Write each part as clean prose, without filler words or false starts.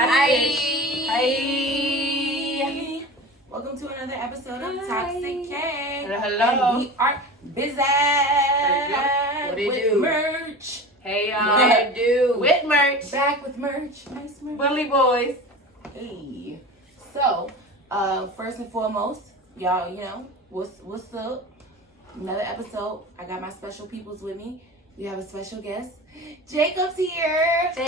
Hi. Welcome to another episode of Toxic K. Hello. And we are busy with merch. Hey y'all. With merch. Back with merch. Nice merch. Willy boys. Hey. So, first and foremost, y'all, you know, what's up? Another episode. I got my special peoples with me. We have a special guest. Jacob's here. Here.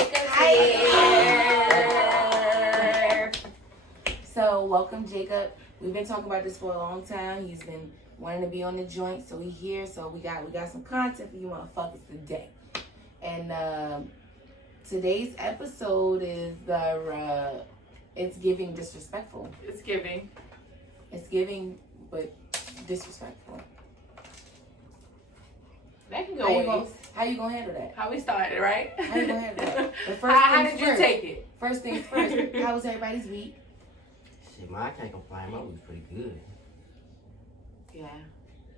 So, welcome, Jacob. We've been talking about this for a long time. He's been wanting to be on the joint, so he's here. So we got some content for you motherfuckers today. And today's episode is it's giving disrespectful. It's giving. It's giving, but disrespectful. That can go How you gonna handle that? How we started, right? How you gonna handle that? But How did you take it? First things first. How was everybody's week? Shit, man, I can't complain. My week's pretty good. Yeah.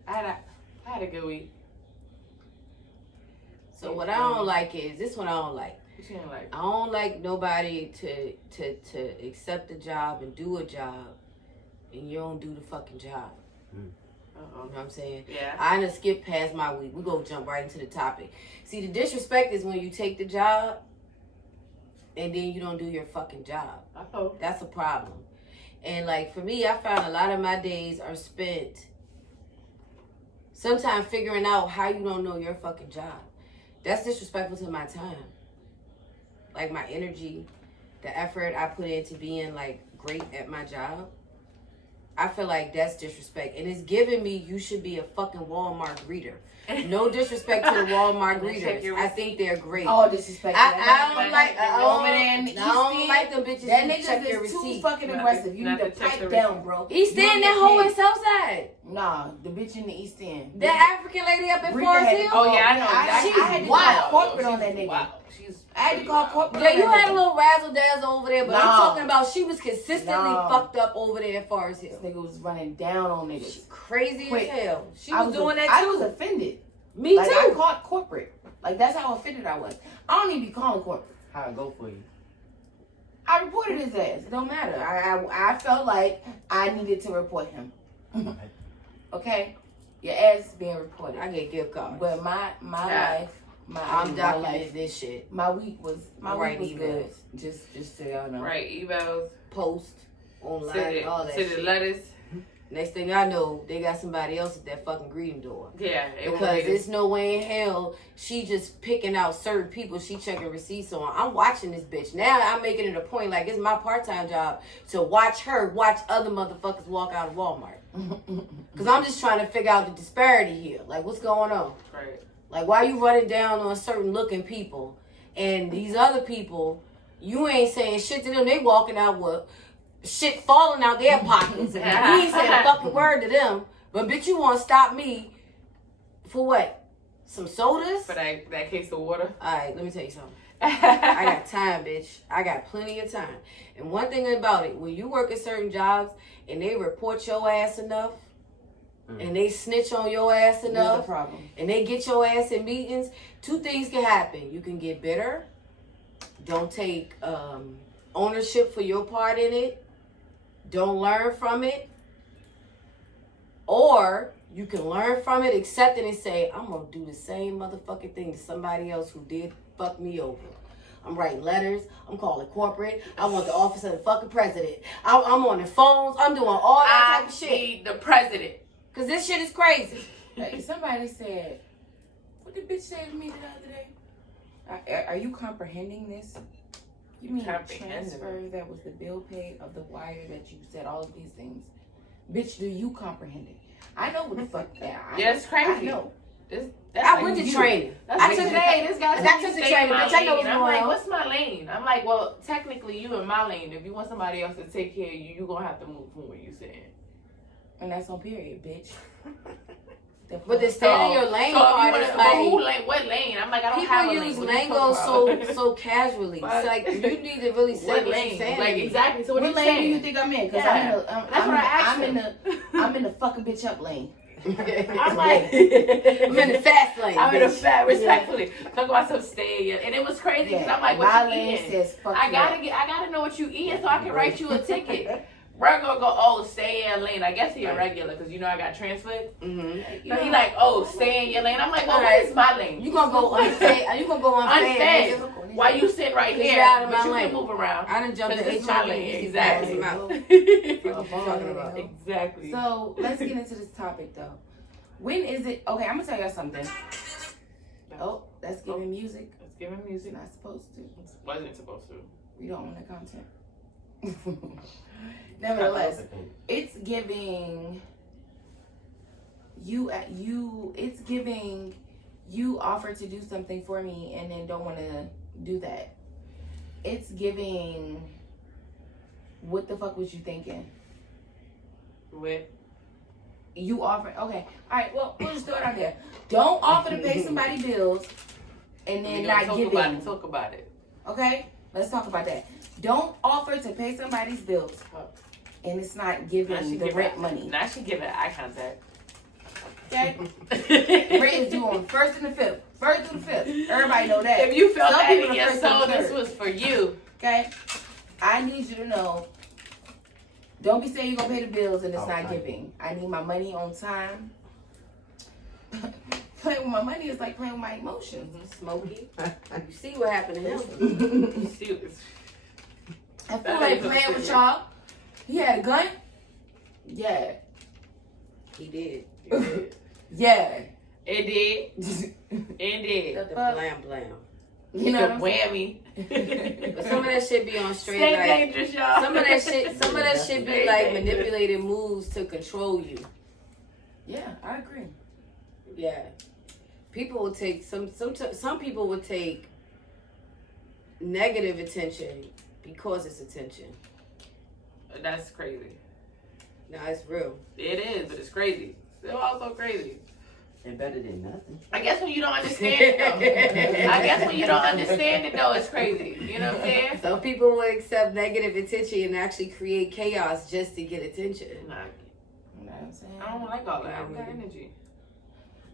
I had a good week. So what I don't like is this one I don't like. What you don't like? I don't like nobody to accept a job and do a job and you don't do the fucking job. You know what I'm saying? Yeah. I done skip past my week. We gonna jump right into the topic. See, the disrespect is when you take the job and then you don't do your fucking job. Uh-oh. That's a problem. And like for me, I found a lot of my days are spent sometimes figuring out how you don't know your fucking job. That's disrespectful to my time. Like my energy, the effort I put into being like great at my job. I feel like that's disrespect. And it's giving me you should be a fucking Walmart greeter. No disrespect to the Walmart greeters. I think they're great. All disrespect. I don't like I don't like them bitches that who check your niggas is too receipt. fucking aggressive. You need to pipe down, bro. East End, that hoe in Southside. Nah, the bitch in the East End. That African lady up in Rita Forest had- Hill. Oh yeah, I know. I had to wild. call corporate on that nigga. Wow. I had to call corporate. Yeah, you had a little razzle dazzle over there, but I'm Nah. talking about she was consistently Nah. fucked up over there at Forest This Hill. nigga was running down on niggas. She crazy Quick. as hell. She I was doing that I too. was offended. Me Like, too. I called corporate. Like, that's how offended I was. I don't even be calling corporate. How'd it go for you? I reported his ass. It don't matter. I felt like I needed to report him. Okay? Your ass is being reported. I get gift cards. But my Yeah. life, I'm my documenting life, this shit. my week was Right good. emails. Just so y'all know. Right, emails. Post online and all that Send shit. the letters. Next thing I know, they got somebody else at that fucking greeting door. Yeah. Because there's no way in hell she just picking out certain people she checking receipts on. I'm watching this bitch. Now I'm making it a point like it's my part-time job to watch other motherfuckers walk out of Walmart. Because I'm just trying to figure out the disparity here. Like, what's going on? Right. Like, why you running down on certain looking people? And these other people, you ain't saying shit to them. They walking out with shit falling out their pockets. And you ain't saying a fucking word to them. But bitch, you want to stop me for what? Some sodas? For that case of water. Alright, let me tell you something. I got time, bitch. I got plenty of time. And one thing about it, when you work at certain jobs and they report your ass enough, and they snitch on your ass Another enough, problem. and they get your ass in meetings, two things can happen. You can get bitter, don't take ownership for your part in it, don't learn from it, or you can learn from it, accept it, and say, I'm going to do the same motherfucking thing to somebody else who did fuck me over. I'm writing letters. I'm calling corporate. I want the office of the fucking president. I'm on the phones. I'm doing all that type of shit. Need the president. Because this shit is crazy. Hey, somebody said, what did bitch say to me the other day? Are you comprehending this? You mean the transfer that was the bill pay of the wire that you said all of these things? Bitch, do you comprehend it? I know what the fuck that. Yeah, it's crazy. I know. I went to training. I took this guy. I took the training, bitch. I know what's I'm going like, on. what's my lane? I'm like, well, technically, you in my lane. If you want somebody else to take care of you, you're gonna have to move from where you saying. And that's on period, bitch. But the stay in your lane So part is like what lane? I'm like, I don't have a people lane. use What are you lingo talking about? so casually. It's What? like you need to really say What what lane? you're saying. Like exactly. So what are What you lane do you saying? think I'm in? Because Yeah. That's what I asked I'm in the fucking bitch up lane. I'm like, I'm in the fast lane. I'm in a bitch. fat, respectfully. Talk about some stay, and it was crazy because I'm like, my what you lane eating? says fuck I you gotta up. get, I gotta know what you eating so I can write you a ticket. We're gonna go, oh, stay in your lane. I guess he a regular because you know I got transferred. Mm-hmm. So he like, oh, stay in your lane. I'm like, well, Alright. what is my lane? You gonna go unfed? You gonna go unfed? Unfed. nigga? Why you sit right Cause here, you're out of but my you lane. can move around? I done jumped Because the this is my HIV. lane. Exactly. Exactly. What you talking about? Exactly. So let's get into this topic though. When is it? Okay, I'm gonna tell y'all something. Oh, that's giving music. Let's give him It's music. not supposed to. Wasn't supposed to. We don't own that content. Nevertheless, it's giving you at you. It's giving you offer to do something for me and then don't want to do that. It's giving. What the fuck was you thinking? With You offer. Okay, all right. Well, we'll just throw it out there. Don't offer to pay somebody bills and then not talk giving. about it. Talk about it. Okay, let's talk about that. Don't offer to pay somebody's bills and it's not Now giving she the give rent it- money. Now she giving eye contact. Okay, rent is due on 1st and the 5th. 1st through the 5th. Everybody know that. If you felt Some that people in the your first and soul, the this third. was for you. Okay, I need you to know. Don't be saying you're gonna pay the bills and it's not Okay. giving. I need my money on time. Playing with my money is like playing with my emotions. Smokey. You see what happened to him? You see, it's- I feel That's like how you playing feel. with y'all. He had a gun. Yeah, He did. yeah. it did. It did. The The fuck? blam blam. You know what The I'm whammy. But some of that shit be on straight Stay like. dangerous, y'all. Some of that shit be like manipulated moves to control you. Yeah, I agree. Yeah. People will take some people would take negative attention because it's attention. That's crazy. No, it's real. It is, but it's crazy. Still also crazy. It's better than nothing. I guess when you don't understand it, though. I guess when you don't understand it, though, it's crazy. You know what I'm saying? Some people will accept negative attention and actually create chaos just to get attention. Nah, You know what I'm saying? I don't like all that. I don't got energy.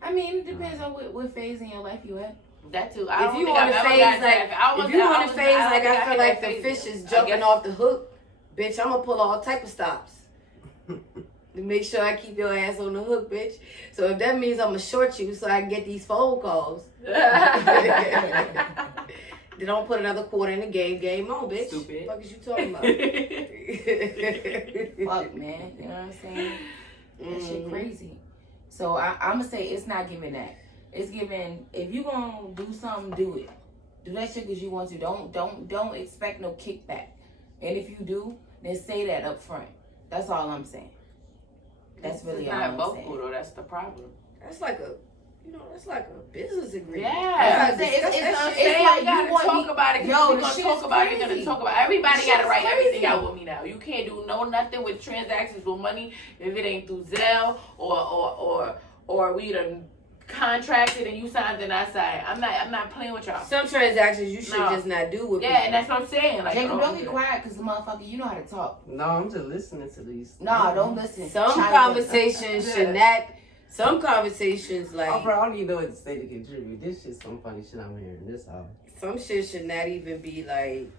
I mean, it depends on what phase in your life you at. That too. If you want to phase like I feel like the fish is jumping off the hook, bitch, I'm gonna pull all type of stops to make sure I keep your ass on the hook, bitch. So if that means I'm gonna short you so I can get these phone calls, then don't put another quarter in the game. Game on, bitch. Stupid. What the fuck is you talking about? Fuck, man. You know what I'm saying? That shit Mhm. crazy. So I'm gonna say it's not giving that. It's giving. If you gonna do something, do it. Do that shit because you want to. Don't expect no kickback. And if you do, then say that up front. That's all I'm saying. That's really it's all not I'm vocal saying. though. That's the problem. That's like a, that's like a business agreement. Yeah. That's It's- like, it's- I'm it's saying like you gotta you want talk me- about it. Yo, Yo, the gonna shit talk is about it. You're crazy. gonna talk about. Everybody The gotta shit write is everything crazy. out with me now. You can't do nothing with transactions with money if it ain't through Zelle or we done contracted and you signed and I signed. I'm not playing with y'all. some transactions you should No. just not do with Yeah, people. and that's what I'm saying. Like, Jacob, don't don't do get that. quiet because the motherfucker, you know how to talk. No, I'm just listening to these. Nah, don't listen. Some Chime in. conversations should not. Some conversations like Oh, bro, I don't even know what to say to contribute. This shit's some funny shit I'm hearing. This all. some shit should not even be like,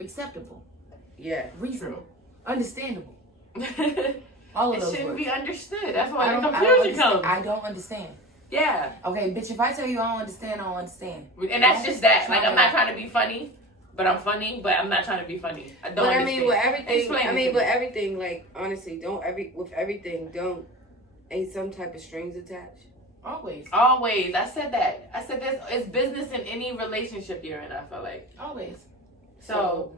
Acceptable. yeah. Reasonable. Understandable. All of It those shouldn't words. be understood. That's I why the don't confusion understand. comes. I don't understand. Yeah, Okay, bitch, if I tell you I don't understand, I don't understand. and that's just that. Like, I'm not Try trying to be funny, but I'm funny. But I'm not trying to be funny. I don't. But I understand. mean, with everything, Explain it to me. everything, like honestly, ain't some type of strings attached. Always. Always. I said that. I said this. It's business in any relationship you're in. I feel like. Always. So,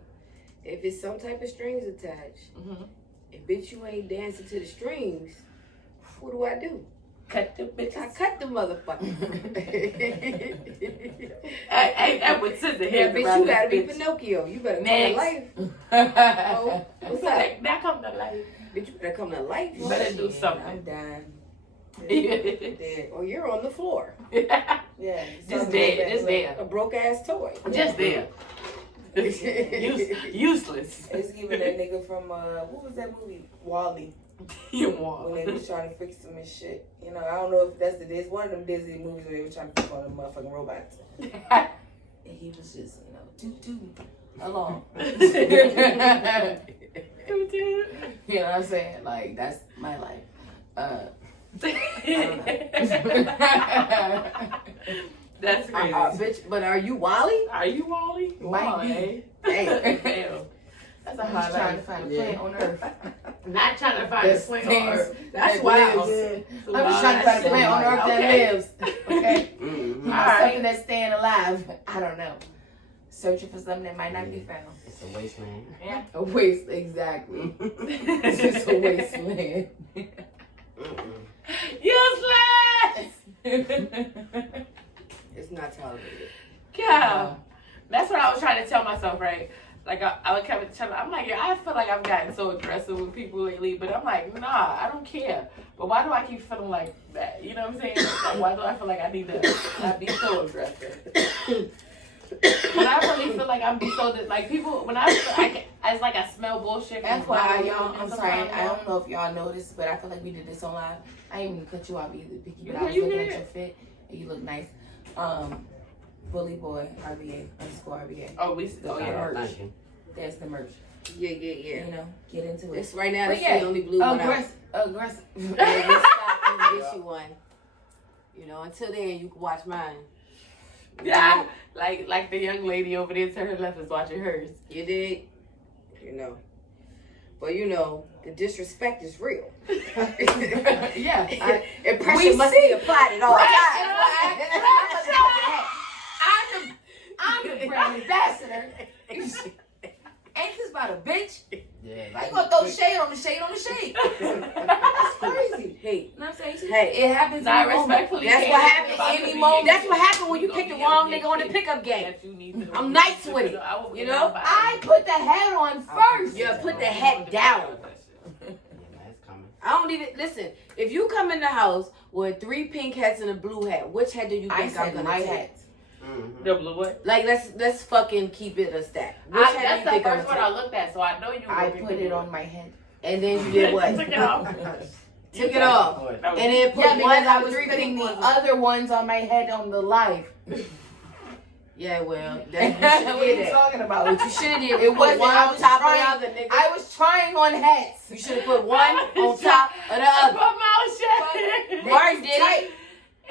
if it's some type of strings attached, Mhm. and bitch you ain't dancing to the strings, what do? Cut the bitch. I cut the motherfucker. I with scissor Yeah, hands bitch, around you this gotta be bitch. Pinocchio. You better come Next. to life. Oh, what's up? Like, now come to life. Bitch, you better come to life. You better do I'm something. done. Dead. Or you're on the floor. Yeah. Just there. Just there. A broke ass toy. Just there. Useless. It's giving that nigga from what was that movie? Wall-E. You When want. they was trying to fix him and shit. You know, I don't know if that's it's one of them Disney movies where they were trying to fix one of them motherfucking robots. And he was just, toot along. You know what I'm saying? Like, that's my life. That's crazy. Bitch, but are you Wally? Are you Wally? Might be. Hey. Damn. That's a I'm hard just trying to life. find a plant on Earth. Not trying to find a swing on Earth. That's that wild. lives. Some I'm just wild trying to find a shit. plant on Earth that Okay. lives. Okay? Mm-hmm. Not Alright. something that's staying alive. I don't know. Searching for something that might not be found. It's a wasteland. Yeah. A waste, exactly. It's just a wasteland. Useless! It's not tolerated. Yeah. That's what I was trying to tell myself, right? Like, I would keep telling, I'm like, yeah, I feel like I've gotten so aggressive with people lately, but I'm like, nah, I don't care. But why do I keep feeling like that? You know what I'm saying? Like, why do I feel like I need to not be so aggressive? When I really feel like I'm so, like, people, when I feel like, it's like I smell bullshit. from FYI, y'all, women I'm sorry. sometimes. I don't know if y'all noticed, but I feel like we did this on live. I didn't even cut you off either, Picky, but I was You looking at did. your fit, and you look nice. Bully Boy, RBA, _RBA. Oh, we, oh, Shout yeah. out. Thank you. There's the merch. Yeah. You know, get into it. This right now, But that's yeah, the only blue one out. Aggressive. Maybe stop and get you one. You know, until then, you can watch mine. Yeah. Like the young lady over there to her left is watching hers. You did? You know. But you know, the disrespect is real. Yeah. And we pressure must see. be applied at all I'm the brand ambassador. Ain't this about a bitch? Yeah. How you gonna throw shade on the shade on the shade? That's crazy. Hey, You know what I'm saying? hey. It happens Not any moment. respectfully. That's can't what talk happened about any the moment. That's what happened when you Go pick the get wrong that nigga on the shit pickup game. that you need to I'm nice with it, I will you get know? nobody. I put the hat on first. Yeah, put the hat down. Yeah, it's coming. I don't even listen. If you come in the house with 3 pink hats and a blue hat, which hat do you I think I'm said gonna my take? hat. Mm-hmm. The blue one. Like let's fucking keep it a stack. Which That's hat do you the think I'm first gonna one I take? looked at, so I know you. I were put picking it blue. on my head. And then you did what? Took it off. Took it off. That was- And then put Yeah, because one I out was of 3 putting pink the ones. other ones on my head on the live. Yeah, well, What that, you are should you did that. talking about? What you should have did It was put wasn't- one I on was top trying- of the other, nigga. I was trying on hats. You should have put one on top of the Put other. my shit. Mars did Tight.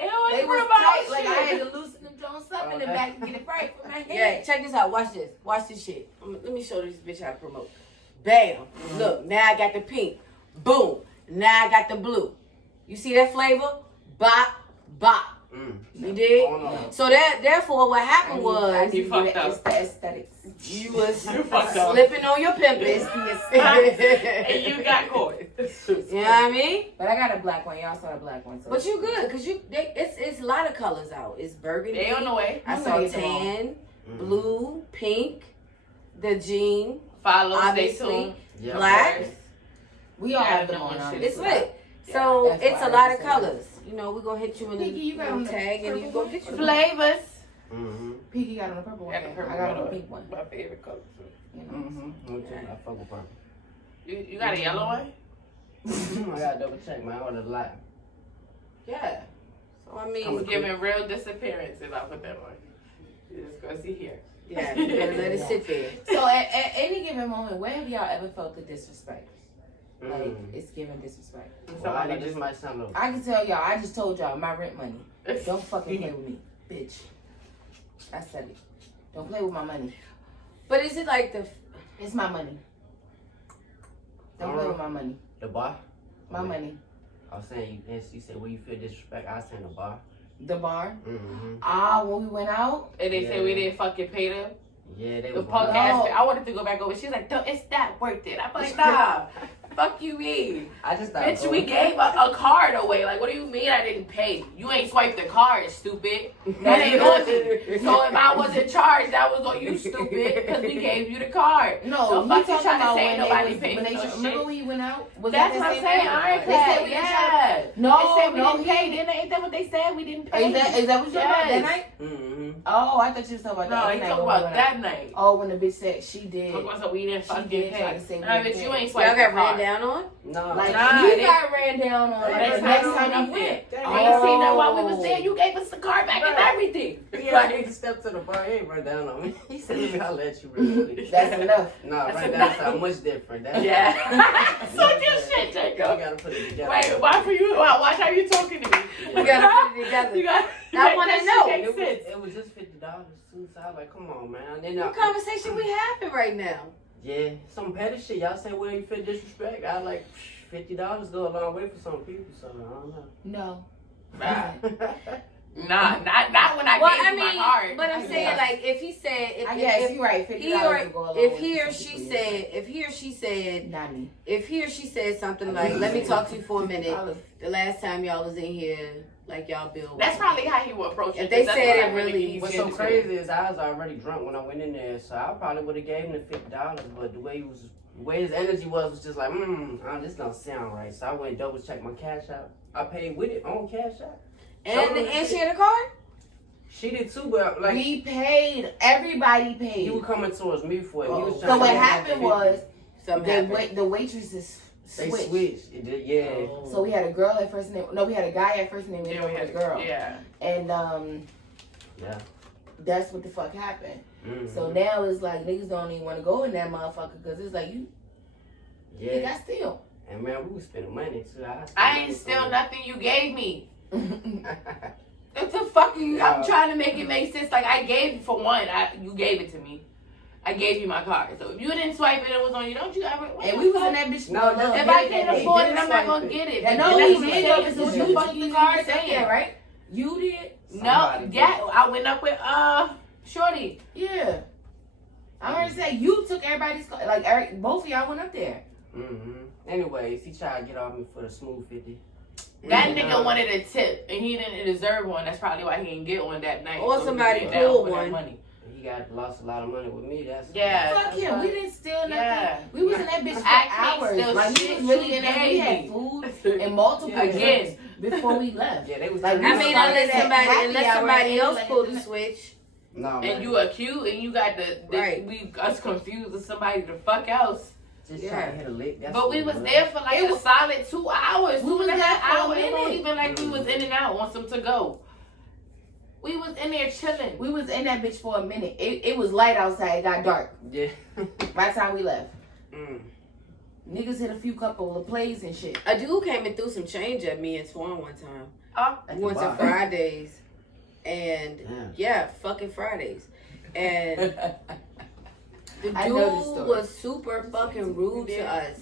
It was They was put my tight. Like I shit. had to loosen them Jones up in the back to get it right for my head. Yeah, check this out. Watch this. Watch this shit. Let me show this bitch how to promote. Bam. Look, now I got the pink. Boom. Now I got the blue. You see that flavor? Bop, bop. You did? Oh, no. So therefore, what happened was You fucked up. It's the aesthetics. you was You fucked up. slipping on your It's pimping. the aesthetics. And you got caught. You know what I mean? But I got a black one. Y'all saw the black one. So But you good, cause it's a lot of colors out. It's burgundy. They on the way. I I'm saw gonna get them all. tan, blue, pink, the jean, Follow, stay obviously, tuned. Yeah, black. boys. we all Yeah, have them no on. shit. honestly. It's lit. So That's it's why a I lot of just said colors. You know, we're gonna hit you in Piggy, you got the on the tag and you purple go get you. Flavors. Mm-hmm. Piggy got on the purple one. Got the purple I got on one. the pink one. My favorite color. You know? Mm-hmm. I fuck with purple. You got a yellow one? I gotta double check, man. I ordered a lot. Yeah. So I mean, It's giving real disappearance if I put that on. You just go see here. yeah, you better let it sit there. So at any given moment, where have y'all ever felt the disrespect? Like it's giving disrespect. Well, I know this might sound a little. I can tell y'all. I just told y'all my rent money. Don't fucking play with me, bitch. I said it. Don't play with my money. But is it like the? It's my money. Don't play with my money. The bar? My money. I was saying, you said, where you feel disrespect, I was saying the bar. The bar. Mm-hmm. When we went out. And they said we didn't fucking pay them. Yeah, they The was punk wild. ass. I wanted to go back over. She's like, "It's not worth it." I'm like, "Nah, Fuck you mean? I just thought. Bitch, we gave a card away. Like, what do you mean I didn't pay? You ain't swiped the card, stupid. That ain't on me. So if I wasn't charged, that was on you, stupid. Because we gave you the card. No, the you fuck talking you trying to about say when nobody they paid was, for no remember shit? when he went out? Was That's that what the I'm same saying. time? Iron They said Clad, we didn't yeah. No, They said we no, didn't pay. Didn't ain't that what they said? We didn't pay. Is that what you talking about that Yes. night? Mm-hmm. Oh, I thought you was talking about No, that they night. talking when we about went that out. night. Oh, when the bitch said she did. So we didn't She fucking did try pay. to say we Nah, didn't bitch, you pay. ain't Y'all swiped got the ran card. down on? No, Like Nah, you they- got ran down on Next like, the time next we time went you up there. went. We ain't seen that while we was there. You gave us the card back and Right. everything. Yeah, I need to step to the bar. He ain't run down on me. He said, "Let me holler at you real quick." That's enough. No, That's right enough. now it's much different. That's Yeah. So just shit, You Jacob. gotta put it together. Wait, why for you? Watch how you talking to me. We gotta put it together. You got. I wanna know. It was just $50 too. So I was like, come on, man. Then What conversation we having right now? yeah, some petty shit. Y'all say, well, you feel disrespect. I like $50 go a long way for some people. So I don't know. No. Nah, not when I Well, gave I you my mean, card. but I'm saying like if he said I guess if you're right. $50 he or would go a long if way he for or some she people, said if he or she said not me. if he or she said something like, "Let me talk to you for a minute." $50. The last time y'all was in here, like y'all bill. That's probably how he would approach it. If they 'cause said that's it what I really- think What's he's so into. crazy is I was already drunk when I went in there, so I probably would have gave him the $50. But the way his energy was just like, this don't sound right. So I went and double checked my cash out. I paid with it on cash out. and she had a card. She did too, but like We paid. Everybody paid. he was coming towards me for it. He was So trying what to happened was Something happened. the waitresses they switched. switched. It did, yeah. So we had a girl at first name. No, we had a guy at first name and Yeah, we then had a girl. Yeah. And Yeah. that's what the fuck happened. Mhm. So now it's like niggas don't even want to go in that motherfucker because it's like you yeah. got steal. And man, we was spending money too. I ain't steal nothing you gave me. nothing. What the fuck are you? I'm Yeah. trying to make it make sense. Like I gave for one, you gave it to me. I gave you my card. So if you didn't swipe it, it was on you. Don't you ever? what And the we was fuck? in that bitch. No, for a no, little If bit. I can't He afford it, did I'm not swipe gonna it. get it. Yeah, But no, that's he what I'm did. saying. Though, So what you the fuck you the card up there, saying? right? You did. No, Somebody yeah, I went up with Shorty. Yeah. I already said you took everybody's car. Like both of y'all went up there. Anyways, he tried to get on me for the smooth 50. That Mhm. nigga wanted a tip, and he didn't deserve one. That's probably why he didn't get one that night. Or So somebody he went down pulled for that one. money. He lost a lot of money with me. That's Yeah. Fuck him. We didn't steal nothing. Yeah. We was in that bitch for I can't hours. steal Like he shit was really you in there. We gave had me. food and multiple Yeah. drinks before we left. Yeah, they was. Like, telling I we me mean, started something. at happy unless hour somebody and else like- pulled the switch. No, man. And you accused, and you got the Right. us confused with somebody the fuck else. Just Yeah. trying to hit a lick. That's But we what was it there for like It a was- solid 2 hours. We Two was and a there half for a hours. It wasn't minute. even like we was in and out on some to go. We was in there chilling. We was in that bitch for a minute. It was light outside. It got dark Yeah. by the time we left. Mm. Niggas hit a few couple of plays and shit. A dude came and threw some change at me and Swan one time. At We the went to bar. Fridays, and Damn. yeah, fucking Fridays, and the I know this dude story. was super fucking rude to us.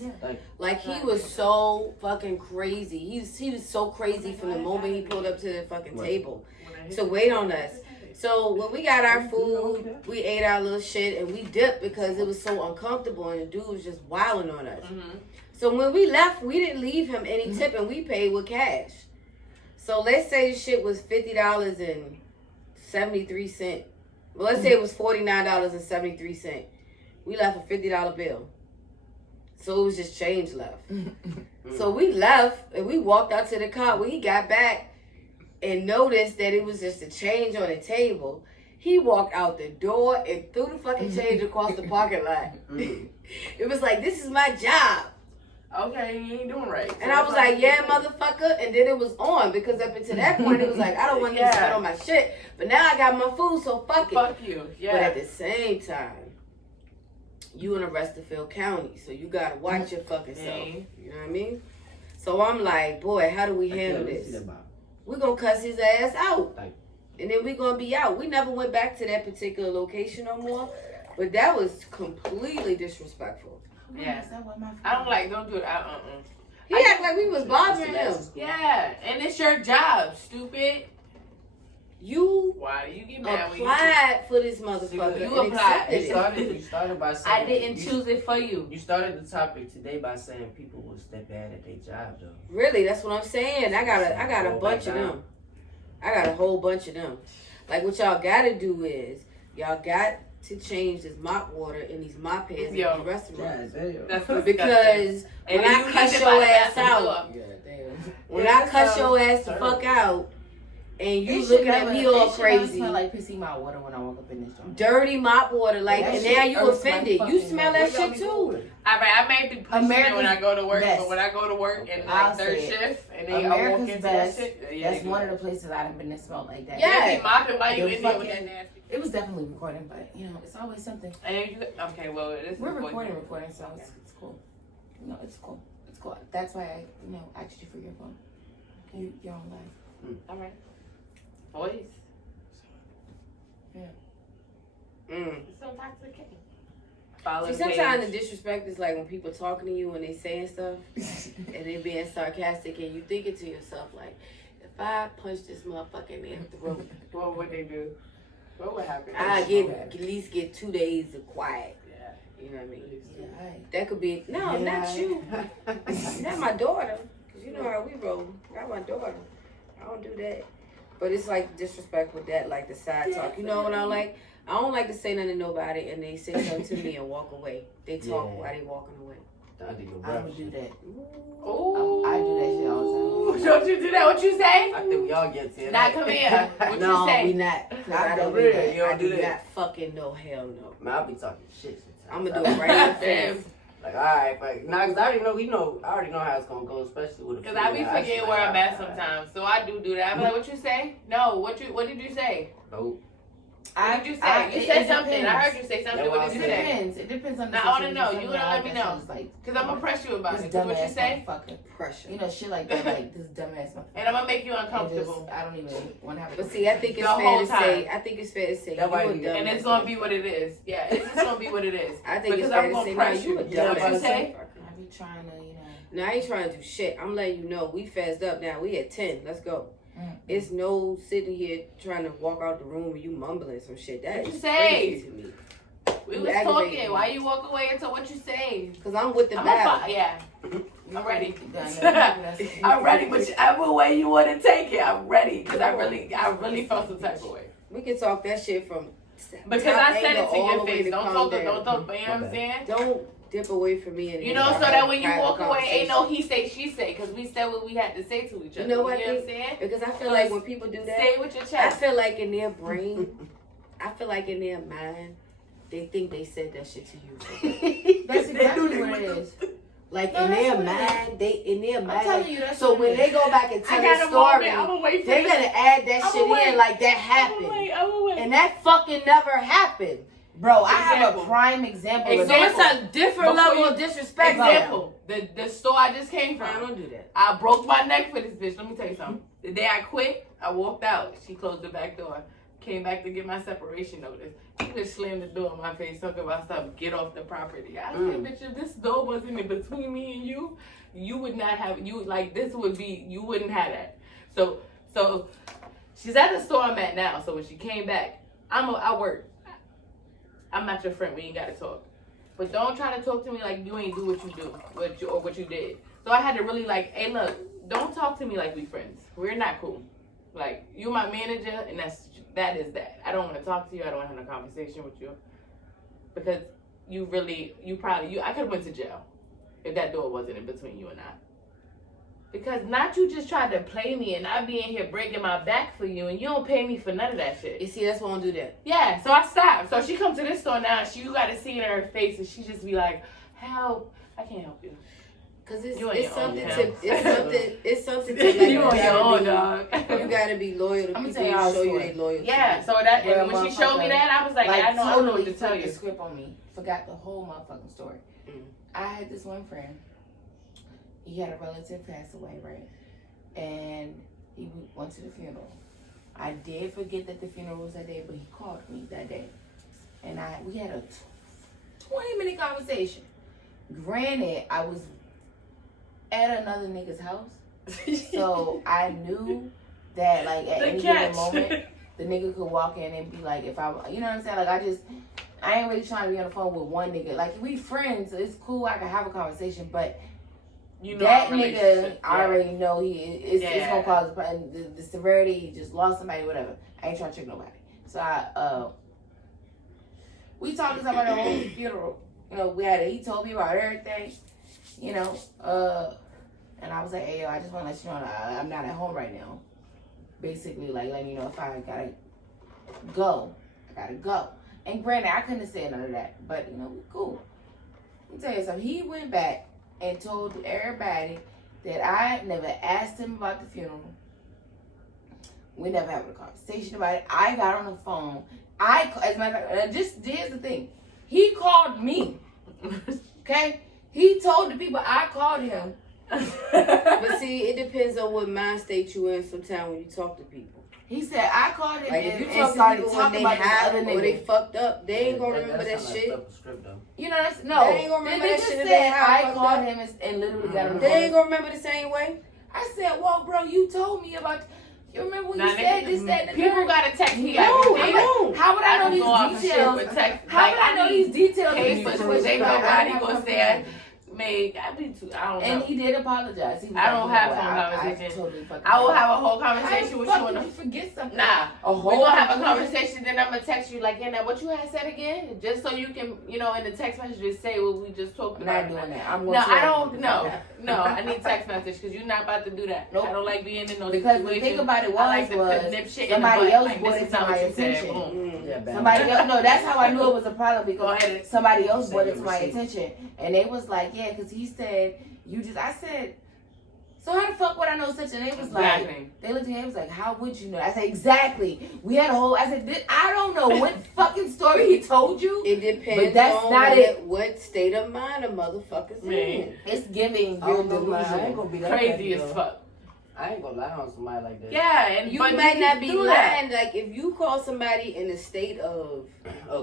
Like he was so fucking crazy. He was so crazy from the moment he pulled up to the fucking table to wait on us. So when we got our food, we ate our little shit and we dipped because it was so uncomfortable and the dude was just wilding on us. So when we left, we didn't leave him any tip and we paid with cash. So let's say the shit was $50.73. Well, let's say it was $49.73. We left a $50 bill. So it was just change left. So we left and we walked out to the car. When he got back and noticed that it was just a change on the table, he walked out the door and threw the fucking change across the parking lot. It was like, this is my job. Okay, you ain't doing right. And I was like, yeah, motherfucker. And then it was on because up until that point, it was like, I don't want you to spend on my shit. But now I got my food, so fuck it. Fuck you. Yeah. But at the same time, you in Arrested County, so you gotta watch your fucking self. Mhm. You know what I mean? So I'm like, boy, how do we handle this? We're gonna cuss his ass out. Like- And then we're gonna be out. We never went back to that particular location no more. But that was completely disrespectful. Yeah. I don't like, don't do it. He acted like we was bothering him. Yeah, and it's your job, stupid. You Why do you get mad when you applied for this motherfucker. See, and you applied. accepted You it. started by saying I didn't you- choose it for you. You started the topic today by saying people was that bad at their job though. Really, that's what I'm saying. I got a bunch of them. I got a whole bunch of them. Like what y'all gotta do is y'all got to change this mop water in these mop heads in Yo. the restaurants. That's disgusting. Because And when then I you cuss leave it your by the ass bathroom out, door. Yeah, damn. when I cuss your ass the fuck out, and you looking at me all crazy, Smell like pissy mouth water when I walk up in this joint. dirty mop water, like, That and shit now you irks my offended. You fucking smell nerves. that shit too. I may be pushing it when I go to work, best. but when I go to work and I'll like third say it. shift and they all walk America's into best. that shit, yeah, That's they one do. of the places I've been that smelled like that. Yeah. They be mopping while you The in there with that fucking- nasty. It was definitely recording, but you know, it's always something. And then you, okay, well, this We're is recording, so it's cool. No, it's cool. It's cool. That's why I, asked you for your phone. Your own life. All right, boys. It's so intoxicating. Follow See, the sometimes the page. disrespect is like when people talking to you and they saying stuff and they being sarcastic and you thinking to yourself like, if I punch this motherfucker in the throat, What would they do? What would happen? I at least get 2 days of quiet. Yeah. You know what I mean? Yeah, alright. That could be no, Yeah. not you, not my daughter. Cause you know how we roll. Not my daughter. I don't do that. But it's like disrespect with that, like the side talk. You know what I like? I don't like to say nothing to nobody and they say something to me and walk away. They talk Yeah. while they walking away. I think your I'm breath. gonna do that. Oh, I do that shit all the time. Don't you do that? What you say? I think we all get to it. Now come here. What No, you say? we not. 'Cause I don't really? do that. You don't I do do that? not fucking no hell no. Man, I'll be talking shit I'm sometimes. gonna do it right in the face. Like, alright, like, nah, cause I already know, I already know how it's gonna go, especially with a Cause I be female. forgetting where I'm at sometimes, so I do that. I be like, "What you say? No, what did you say? Nope. What did you say? You said something. I heard you say something. That's What what did It you say? depends. It depends on the Now, I wanna situation. know. You Sometimes wanna let me that know. shit is like, Cause I'm gonna press you about this it. 'Cause what you dumbass say? motherfucker. Pressure. Shit like that, like this dumbass motherfucker. And I'm gonna make you And uncomfortable. just, I don't even want to have. But see, I think it's The fair whole to say. time. I think it's fair to say. That You might a be- dumbass And it's gonna be motherfucker. what it is. Yeah, it's just gonna be what it is. I think Because it's fair I'm to gonna say, press no, you a you. You know what dumbass you say? motherfucker. I be trying to, No, I ain't trying to do shit. I'm letting you know we fast up now. We at 10. Let's go. Mm. It's no sitting here trying to walk out the room and you mumbling some shit. That What is you say? crazy to me. We You was aggravating talking. me. Why you walk away until what you say? Cause I'm with the I'm battle. yeah. I'm ready. That's- I'm ready, whichever way you want to take it. I'm ready because I really felt some type of way. We can talk that shit from Because top I said angle it to all your the way face. to Don't calm talk. down. Don't talk. You know what I'm saying? Don't dip away from me. And You know, so that when you walk away, ain't no he say she say because we said what we had to say to each other. You know what? You know what I'm saying? Because I feel like when people do that, Say it with your I chest. feel like in their brain, I feel like in their mind, they think they said that shit to you. That's exactly what it is. Like No, in that's their what it mind, they in their I'm mind. telling like- you, that's so what when it they is. go back and I tell got the a story, moment. I'm gonna wait for they're this. gonna add that I'ma shit wait. in like that I'm happened, gonna wait. and that fucking never happened. Bro, I have Example. a prime example. So of Example. that. it's a different Before level you- of disrespect. Example: the store I just came I from. don't do that. I broke my neck for this bitch. Let me tell you something. The day I quit, I walked out. She closed the back door. Came back to get my separation notice. She just slammed the door in my face, talking about stuff. Get off the property. I said, bitch, if this door wasn't in between me and you would not have this would be you wouldn't have that. So she's at the store I'm at now. So when she came back, I work. I'm not your friend. We ain't gotta talk. But don't try to talk to me like you ain't do what you do, what you did. So I had to really hey, look, don't talk to me like we friends. We're not cool. Like, you're my manager, and that is that. I don't want to talk to you. I don't want to have a conversation with you. Because I could have went to jail if that door wasn't in between you and I. Because not you just tried to play me and I be in here breaking my back for you, and you don't pay me for none of that shit. You see, that's why I don't do that. Yeah, so I stopped. So she comes to this store now, and you got to see it in her face, and she just be like, help. I can't help you. Cause it's You on your something own, to pal. it's something to like, You on your own, dog. You gotta be loyal to I'ma people tell you who our show you story. they loyal. Yeah, to so that Where and when a she showed me motherfucker, that, I was like, yeah, I know what totally to tell flipped you. the script on me. Forgot the whole motherfucking story. Mm. I had this one friend. He had a relative pass away, right? And he went to the funeral. I did forget that the funeral was that day, but he called me that day, and we had a 20-minute conversation. Granted, I was at another nigga's house, so I knew that like at The any catch. given moment the nigga could walk in and be like, if I, you know what I'm saying? Like, I ain't really trying to be on the phone with one nigga. Like, we friends, it's cool, I can have a conversation, but You know, that our nigga, relationship, I already know it's Yeah. gonna cause a problem. The severity, he just lost somebody, whatever. I ain't trying to trick nobody. So we talked about the whole funeral. You know, he told me about everything, you know, and I was like, hey, yo, I just want to let you know I'm not at home right now. Basically, like, let me know if I gotta go. I gotta go. And granted, I couldn't have said none of that, but, you know, cool. Let me tell you something. He went back and told everybody that I never asked him about the funeral. We never had a conversation about it. I got on the phone. As a matter of fact, here's the thing. He called me. Okay? He told the people I called him. But see, it depends on what mind state you in sometimes when you talk to people. He said, I called him Like, if you and talk to started people when talking they about this have other or they nigga. fucked up, they ain't gonna remember that sound shit. Like stuff script, though. You know, no. They ain't gonna remember the that nigga shit if said they have I fucked called up. him and literally got on the They phone. ain't gonna remember the same way. I said, well, bro, you told me about. You remember when Nah, you said this, that, and the people third? gotta text me No, every I day. don't. How would I know can go off these the shit details? with text. How Like, would I know need these details? papers, Because which ain't nobody gonna have say, Meg, I be too. I don't know. And he did apologize. He was I don't like, have you know phone what, conversations. totally fucking I will forgot. have a whole How conversation the with fuck you on did the you forget something? Nah, A we're whole gonna have a conversation. conversation, then I'm gonna text you like, yeah, now what you had said again? Just so you can, you know, in the text message just say what we just talked I'm about. not doing that. I'm No, going to I don't. No, I need text message because you're not about to do that. Nope. I don't like being in those Because the situations. thing about it I like was to nip shit somebody in the butt. else Like, brought this it is to not my what you said. attention. Boom. Yeah, bad. Somebody else, no, that's how I knew it was a problem Go because ahead. somebody else Send brought it your to my receipt. attention. And they was like, yeah, because he said, I said, so how the fuck would I know such? And they was like, Exactly. they looked at me and was like, how would you know? I said, exactly. We had a whole, I said, I don't know what fucking story he told you. It depends But that's on not it. what state of mind a motherfucker's in. It's giving I you're don't know, man. I ain't delusional. gonna be that Crazy petty, as though. fuck. I ain't gonna lie on somebody like that. Yeah, and You but might can not be do that. lying. Like, if you call somebody in a state of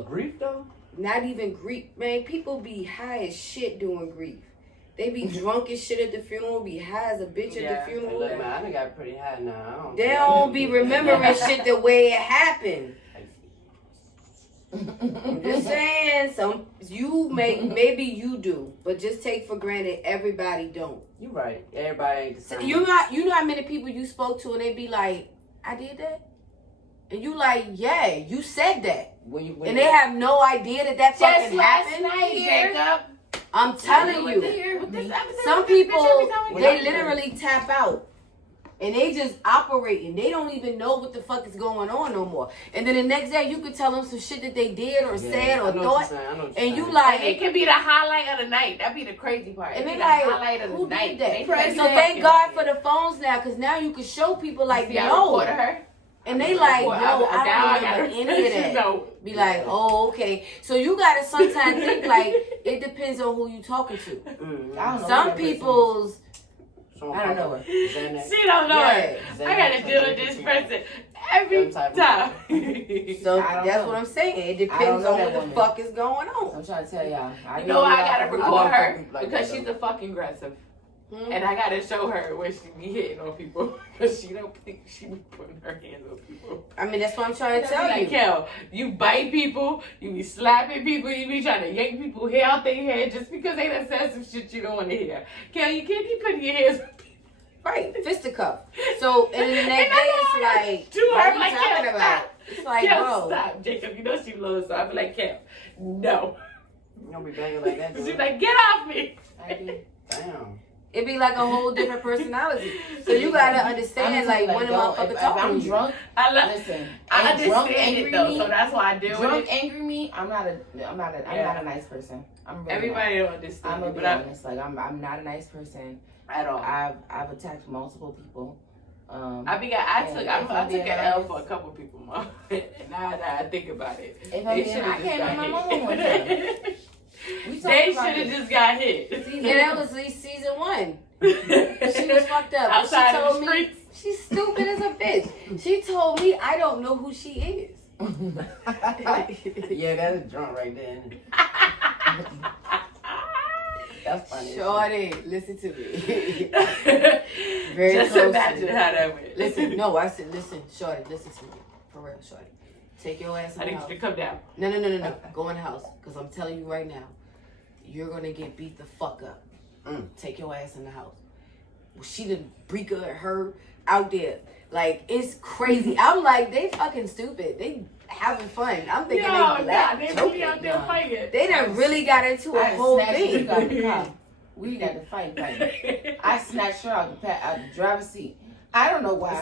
Grief though? not even grief, man, people be high as shit doing grief. They be drunk as shit at the funeral, be high as a bitch Yeah. at the Hey, funeral. look, man, I done got pretty high now. I don't They care. don't be remembering shit the way it happened. I'm just saying, maybe you do, but just take for granted everybody don't. You right. Everybody ain't the So same. you know how many people you spoke to and they be like, I did that? And you like, yeah, you said that. when And they have no idea that Just fucking last happened. night, Jacob. I'm telling you. Some people, they literally tap out. And they just operating. They don't even know what the fuck is going on no more. And then the next day, you could tell them some shit that they did or said or thought. And you like, it can be the highlight of the night. That'd be the crazy part. and It'd they be like, the highlight of the who night. did that? They be So like, thank God for the phones now, because now you can show people like, See, I no. recorded her. And they like, no, Now I don't gotta- remember any of that. No. Be like, oh, okay. So you gotta sometimes think like, it depends on who you talking to. I don't know who Some that person is. people's, I don't know her. Xanax. She don't know Yeah. it. I gotta deal with this person every Some type of- time. so I don't that's know. what I'm saying. It I don't depends know on that what the woman. fuck is going on. I'm trying to tell y'all. I You know I gotta I record don't her think like because that, she's though. a fucking aggressive. Hmm? And I gotta show her when she be hitting on people because she don't think she be putting her hands on people. I mean, that's what I'm trying to tell Like, you. Kel, you bite people, you be slapping people, you be trying to yank people hair out their head just because they done said some shit you don't want to hear. Kel, you can't be putting your hands on people. Right, fisticuff. So, and then the next And I day know it's how to like, do what her, are you like, talking Kel, about? stop. It's like, Kel, bro. stop, Jacob. You know she loves, so I be like, Kel, no. You don't be banging like that, She's dude. like, get off me. I do. Damn. It'd be like a whole different personality. So you gotta understand, like, when a motherfucker if talking I'm to you. drunk, I love. listen. I and drunk understand angry it though, me, so that's why I deal with drunk it. angry me. I'm not Yeah. a nice person. I'm really Everybody don't not. I'm understand gonna it, be but honest. Like I'm not a nice person. at all. I've attacked multiple people. I took an L for a couple people, mom. And now that I think about it, If I'm being, I came with my mama one time. We talked They should about have this. just got hit. And that was at least season 1. She was fucked up. Outside She of told the me, streets. she's stupid as a bitch. She told me I don't know who she is. Yeah, that's drunk right there. Isn't it? That's funny. as shit. Shorty, listen to me. Very Just closely. imagine how that went. Listen, no, I said, listen, Shorty, listen to me. For real. shorty. Take your ass in I the need house. you to come down. No. Okay. Go in the house. Because I'm telling you right now, you're going to get beat the fuck up. Take your ass in the house. Well, she done Brika and her out there. Like, it's crazy. I'm like, they fucking stupid. They having fun. I'm thinking they black. They joking. really out there fighting. They done really got into a I whole snatched thing. you out of the car. We got to fight. I snatched her out the driver's seat. I don't know why.